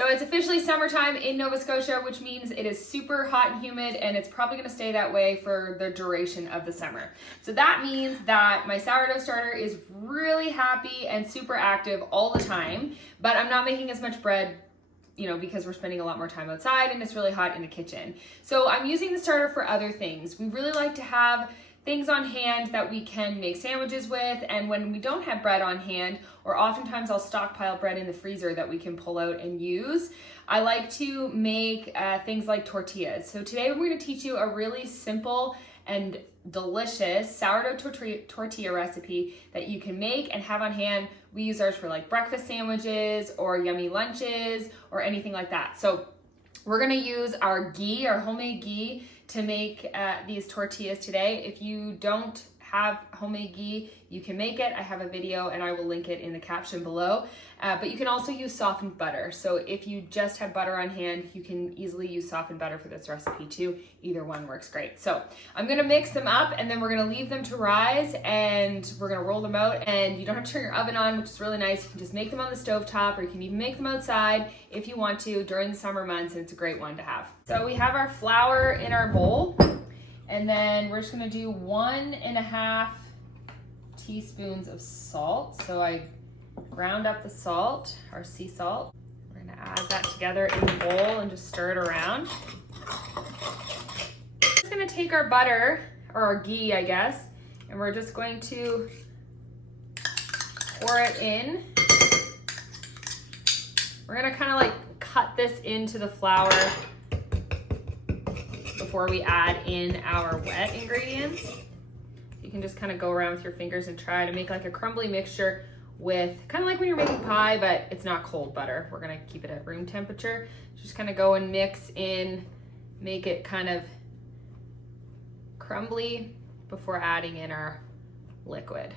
So it's officially summertime in Nova Scotia, which means it is super hot and humid, and it's probably gonna stay that way for the duration of the summer. So that means that my sourdough starter is really happy and super active all the time, but I'm not making as much bread, you know, because we're spending a lot more time outside and it's really hot in the kitchen. So I'm using the starter for other things. We really like to have things on hand that we can make sandwiches with, and when we don't have bread on hand, or oftentimes I'll stockpile bread in the freezer that we can pull out and use, I like to make things like tortillas. So today we're going to teach you a really simple and delicious sourdough tortilla recipe that you can make and have on hand. We use ours for like breakfast sandwiches or yummy lunches or anything like that. So we're going to use our ghee, our homemade ghee, to make these tortillas today. If you don't have homemade ghee, you can make it. I have a video and I will link it in the caption below. But you can also use softened butter. So if you just have butter on hand, you can easily use softened butter for this recipe too. Either one works great. So I'm gonna mix them up and then we're gonna leave them to rise and we're gonna roll them out, and you don't have to turn your oven on, which is really nice. You can just make them on the stovetop, or you can even make them outside if you want to during the summer months, and it's a great one to have. So we have our flour in our bowl, and then we're just gonna do 1.5 teaspoons of salt. So I ground up the salt, our sea salt. We're gonna add that together in the bowl and just stir it around. We're just gonna take our butter, or our ghee, I guess, and we're just going to pour it in. We're gonna kind of like cut this into the flour before we add in our wet ingredients. You can just kind of go around with your fingers and try to make like a crumbly mixture with, kind of like when you're making pie, but it's not cold butter. We're gonna keep it at room temperature. Just kind of go and mix in, make it kind of crumbly before adding in our liquid.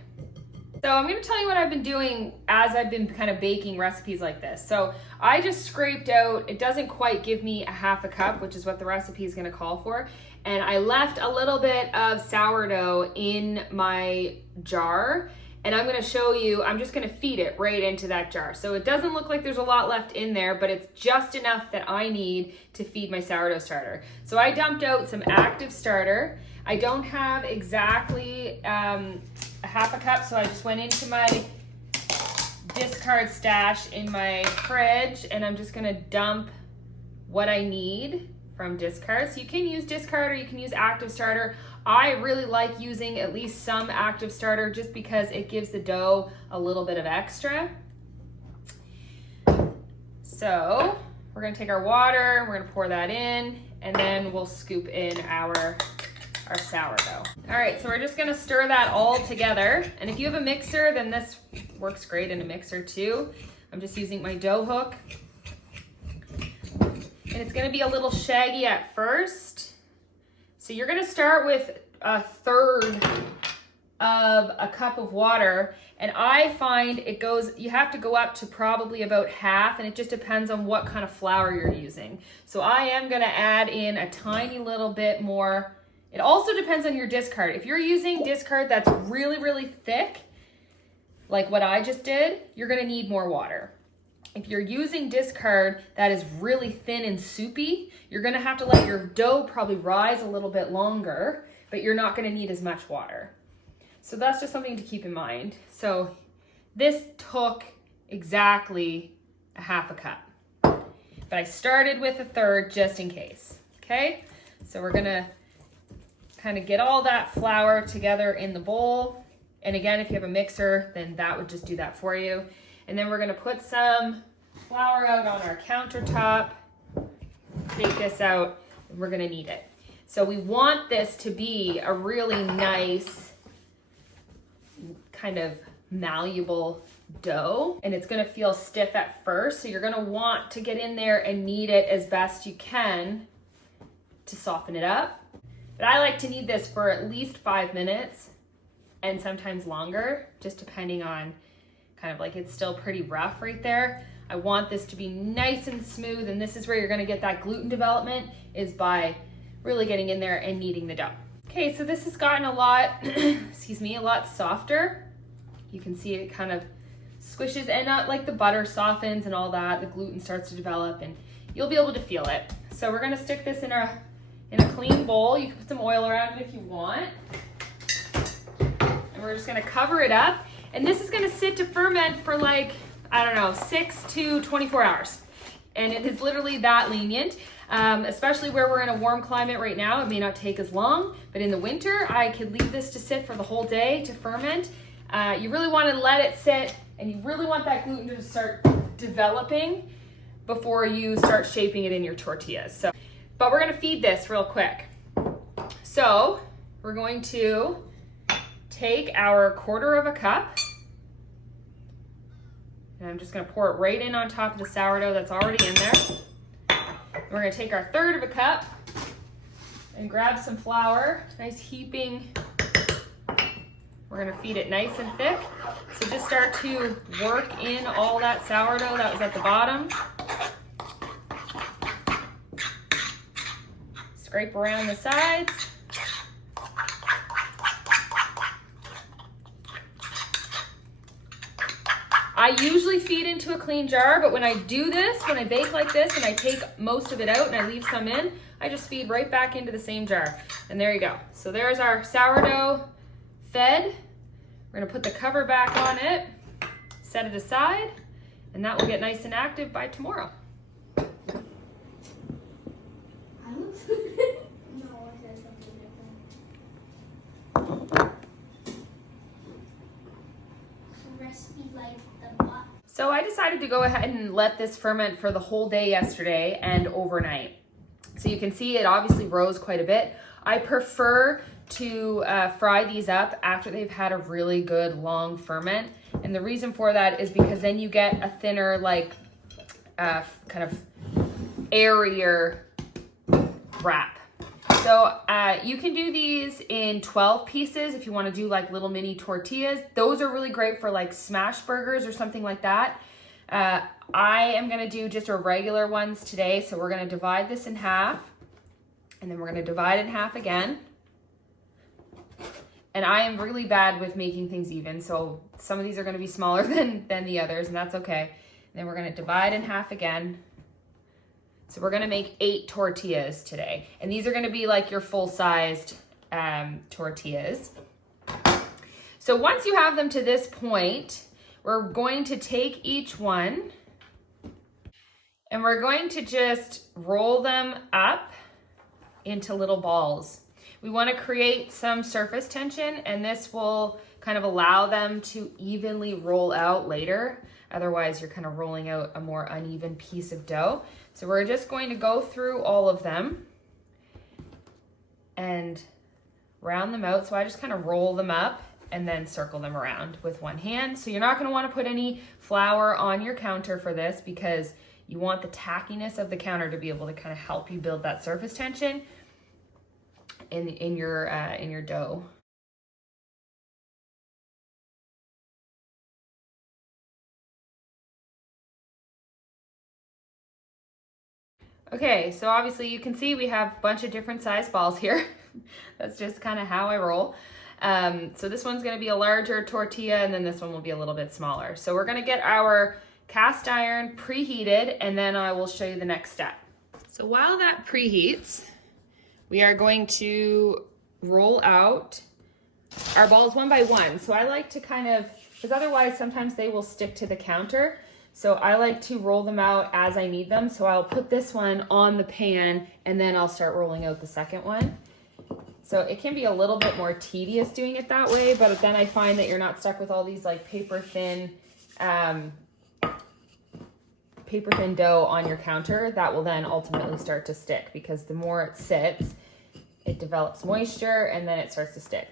So I'm gonna tell you what I've been doing as I've been kind of baking recipes like this. So I just scraped out, it doesn't quite give me 1/2 cup, which is what the recipe is gonna call for. And I left a little bit of sourdough in my jar, and I'm gonna show you, I'm just gonna feed it right into that jar. So it doesn't look like there's a lot left in there, but it's just enough that I need to feed my sourdough starter. So I dumped out some active starter. I don't have exactly 1/2 cup, so I just went into my discard stash in my fridge, and I'm just gonna dump what I need from discard. So you can use discard or you can use active starter. I really like using at least some active starter just because it gives the dough a little bit of extra. So we're gonna take our water, we're gonna pour that in, and then we'll scoop in our sourdough. All right, so we're just gonna stir that all together. And if you have a mixer, then this works great in a mixer too. I'm just using my dough hook. And it's gonna be a little shaggy at first. So you're gonna start with 1/3 of a cup of water. And I find it goes, you have to go up to probably about 1/2, and it just depends on what kind of flour you're using. So I am gonna add in a tiny little bit more. It also depends on your discard. If you're using discard that's really, really thick, like what I just did, you're gonna need more water. If you're using discard that is really thin and soupy, you're gonna have to let your dough probably rise a little bit longer, but you're not gonna need as much water. So that's just something to keep in mind. So this took exactly 1/2 cup, but I started with 1/3 just in case, okay? So we're gonna kind of get all that flour together in the bowl. And again, if you have a mixer, then that would just do that for you. And then we're gonna put some flour out on our countertop, take this out, and we're gonna knead it. So we want this to be a really nice, kind of malleable dough, and it's gonna feel stiff at first. So you're gonna want to get in there and knead it as best you can to soften it up. But I like to knead this for at least 5 minutes and sometimes longer, just depending on kind of like, it's still pretty rough right there. I want this to be nice and smooth, and this is where you're gonna get that gluten development, is by really getting in there and kneading the dough. Okay, so this has gotten a lot, excuse me, a lot softer. You can see it kind of squishes and like the butter softens and all that, the gluten starts to develop and you'll be able to feel it. So we're gonna stick this in a clean bowl. You can put some oil around it if you want. And we're just gonna cover it up. And this is gonna sit to ferment for like, I don't know, 6 to 24 hours. And it is literally that lenient, especially where we're in a warm climate right now. It may not take as long, but in the winter, I could leave this to sit for the whole day to ferment. You really wanna let it sit, and you really want that gluten to start developing before you start shaping it in your tortillas. So, but we're gonna feed this real quick. So we're going to take our 1/4 cup, and I'm just gonna pour it right in on top of the sourdough that's already in there. And we're gonna take our 1/3 cup and grab some flour, nice heaping. We're gonna feed it nice and thick. So just start to work in all that sourdough that was at the bottom. Scrape around the sides. I usually feed into a clean jar, but when I do this, when I bake like this and I take most of it out and I leave some in, I just feed right back into the same jar. And there you go. So there's our sourdough fed. We're gonna put the cover back on it, set it aside, and that will get nice and active by tomorrow. So I decided to go ahead and let this ferment for the whole day yesterday and overnight. So you can see it obviously rose quite a bit. I prefer to fry these up after they've had a really good long ferment. And the reason for that is because then you get a thinner, like kind of airier wrap. So you can do these in 12 pieces if you want to do like little mini tortillas. Those are really great for like smash burgers or something like that. I am going to do just our regular ones today. So we're going to divide this in half, and then we're going to divide it in half again. And I am really bad with making things even, so some of these are going to be smaller than the others, and that's okay. And then we're going to divide in half again. So we're going to make 8 tortillas today, and these are going to be like your full-sized tortillas. So once you have them to this point, we're going to take each one and we're going to just roll them up into little balls. We want to create some surface tension, and this will kind of allow them to evenly roll out later. Otherwise, you're kind of rolling out a more uneven piece of dough. So we're just going to go through all of them and round them out. So I just kind of roll them up and then circle them around with one hand. So you're not going to want to put any flour on your counter for this because you want the tackiness of the counter to be able to kind of help you build that surface tension in your dough. Okay, so obviously you can see we have a bunch of different size balls here. That's just kind of how I roll. So this one's going to be a larger tortilla, and then this one will be a little bit smaller. So we're going to get our cast iron preheated, and then I will show you the next step. So while that preheats, we are going to roll out our balls one by one. So I like to kind of, because otherwise sometimes they will stick to the counter. So I like to roll them out as I need them. So I'll put this one on the pan and then I'll start rolling out the second one. So it can be a little bit more tedious doing it that way, but then I find that you're not stuck with all these like paper thin dough on your counter that will then ultimately start to stick, because the more it sits, it develops moisture and then it starts to stick.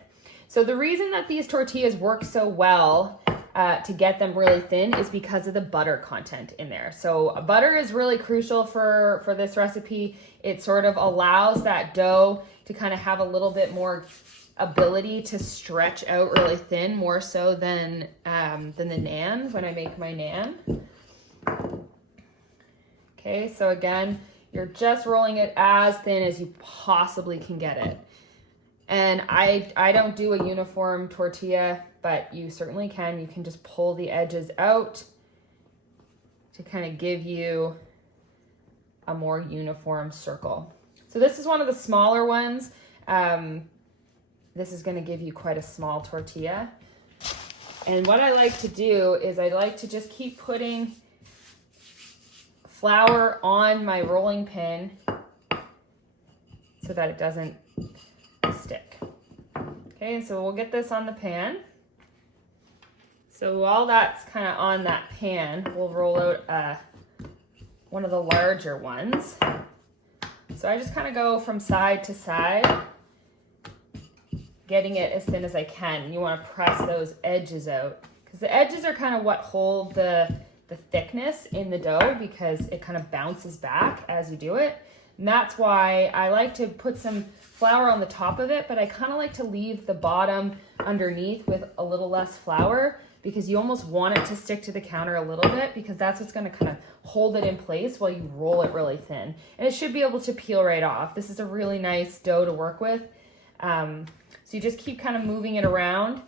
So the reason that these tortillas work so well to get them really thin is because of the butter content in there. So butter is really crucial for this recipe. It sort of allows that dough to kind of have a little bit more ability to stretch out really thin, more so than the naan when I make my naan. Okay, so again, you're just rolling it as thin as you possibly can get it. And I don't do a uniform tortilla, but you certainly can. You can just pull the edges out to kind of give you a more uniform circle. So this is one of the smaller ones. This is going to give you quite a small tortilla. And what I like to do is I like to just keep putting flour on my rolling pin so that it doesn't stick. Okay, so we'll get this on the pan. So while that's kind of on that pan, we'll roll out one of the larger ones. So I just kind of go from side to side, getting it as thin as I can. You want to press those edges out because the edges are kind of what hold the thickness in the dough, because it kind of bounces back as you do it. And that's why I like to put some flour on the top of it, but I kind of like to leave the bottom underneath with a little less flour, because you almost want it to stick to the counter a little bit, because that's what's going to kind of hold it in place while you roll it really thin. And it should be able to peel right off. This is a really nice dough to work with. So you just keep kind of moving it around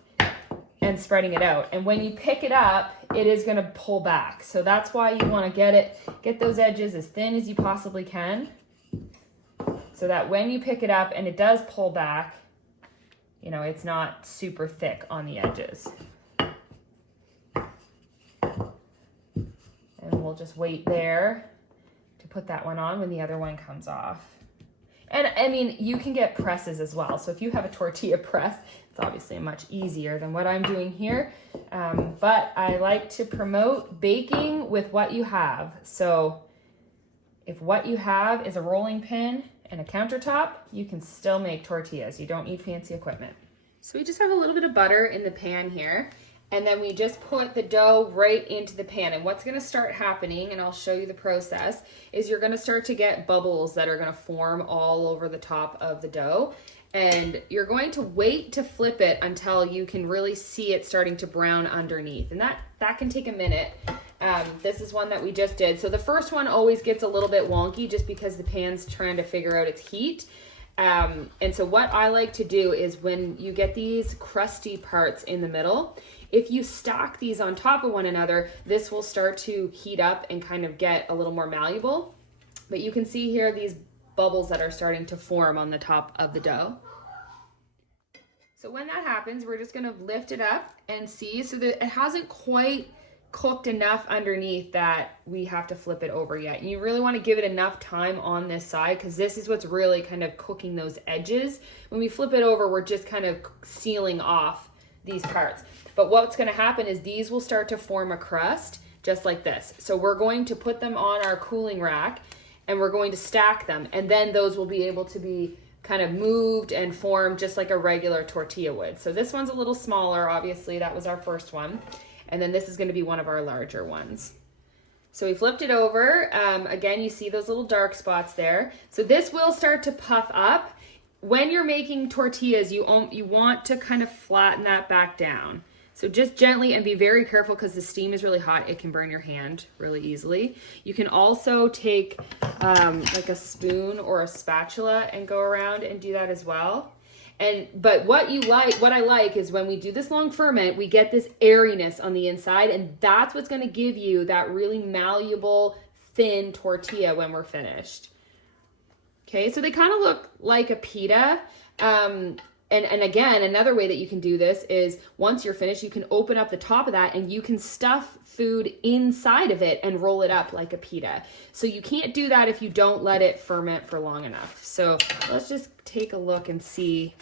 and spreading it out. And when you pick it up, it is going to pull back. So that's why you want to get those edges as thin as you possibly can, so that when you pick it up and it does pull back, you know, it's not super thick on the edges. And we'll just wait there to put that one on when the other one comes off. And I mean, you can get presses as well. So if you have a tortilla press, it's obviously much easier than what I'm doing here. But I like to promote baking with what you have. So if what you have is a rolling pin and a countertop, you can still make tortillas. You don't need fancy equipment. So we just have a little bit of butter in the pan here. And then we just put the dough right into the pan. And what's going to start happening, and I'll show you the process, is you're going to start to get bubbles that are going to form all over the top of the dough. And you're going to wait to flip it until you can really see it starting to brown underneath. And that can take a minute. This is one that we just did. So the first one always gets a little bit wonky just because the pan's trying to figure out its heat. And so what I like to do is when you get these crusty parts in the middle, if you stack these on top of one another, this will start to heat up and kind of get a little more malleable. But you can see here these bubbles that are starting to form on the top of the dough. So when that happens, we're just going to lift it up and see so that it hasn't quite cooked enough underneath that we have to flip it over yet. And you really want to give it enough time on this side, because this is what's really kind of cooking those edges. When we flip it over, we're just kind of sealing off these parts. But what's going to happen is these will start to form a crust just like this. So we're going to put them on our cooling rack and we're going to stack them, and then those will be able to be kind of moved and formed just like a regular tortilla would. So this one's a little smaller, obviously. That was our first one. And then this is going to be one of our larger ones. So we flipped it over. Again, you see those little dark spots there. So this will start to puff up. When you're making tortillas, you want to kind of flatten that back down. So just gently, and be very careful because the steam is really hot. It can burn your hand really easily. You can also take like a spoon or a spatula and go around and do that as well. But what I like is when we do this long ferment, we get this airiness on the inside, and that's what's going to give you that really malleable, thin tortilla when we're finished. Okay, so they kind of look like a pita. And again, another way that you can do this is once you're finished, you can open up the top of that and you can stuff food inside of it and roll it up like a pita. So you can't do that if you don't let it ferment for long enough. So let's just take a look and see.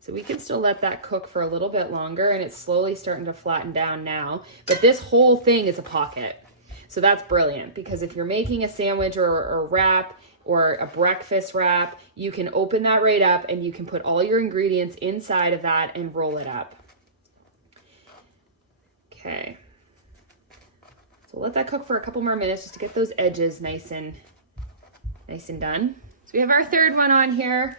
So we can still let that cook for a little bit longer, and it's slowly starting to flatten down now. But this whole thing is a pocket. So that's brilliant, because if you're making a sandwich or a wrap, or a breakfast wrap, you can open that right up and you can put all your ingredients inside of that and roll it up. Okay. So let that cook for a couple more minutes just to get those edges nice and done. So we have our third one on here.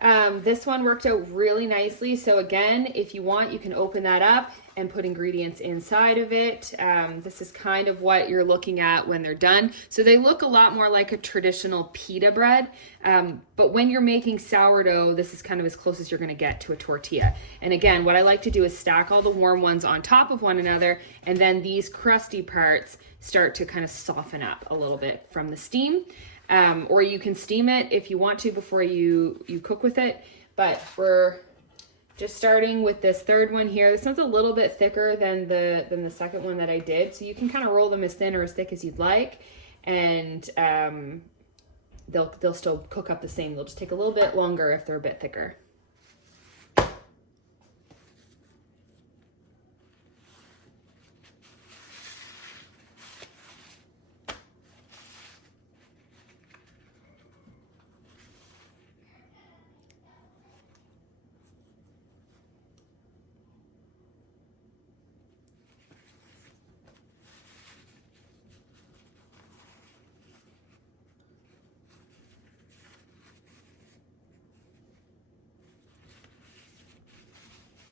This one worked out really nicely. So again, if you want, you can open that up and put ingredients inside of it. This is kind of what you're looking at when they're done. So they look a lot more like a traditional pita bread, but when you're making sourdough, this is kind of as close as you're gonna get to a tortilla. And again, what I like to do is stack all the warm ones on top of one another, and then these crusty parts start to kind of soften up a little bit from the steam. Or you can steam it if you want to before you cook with it. But we're just starting with this third one here. This one's a little bit thicker than the second one that I did. So you can kind of roll them as thin or as thick as you'd like. And they'll still cook up the same. They'll just take a little bit longer if they're a bit thicker.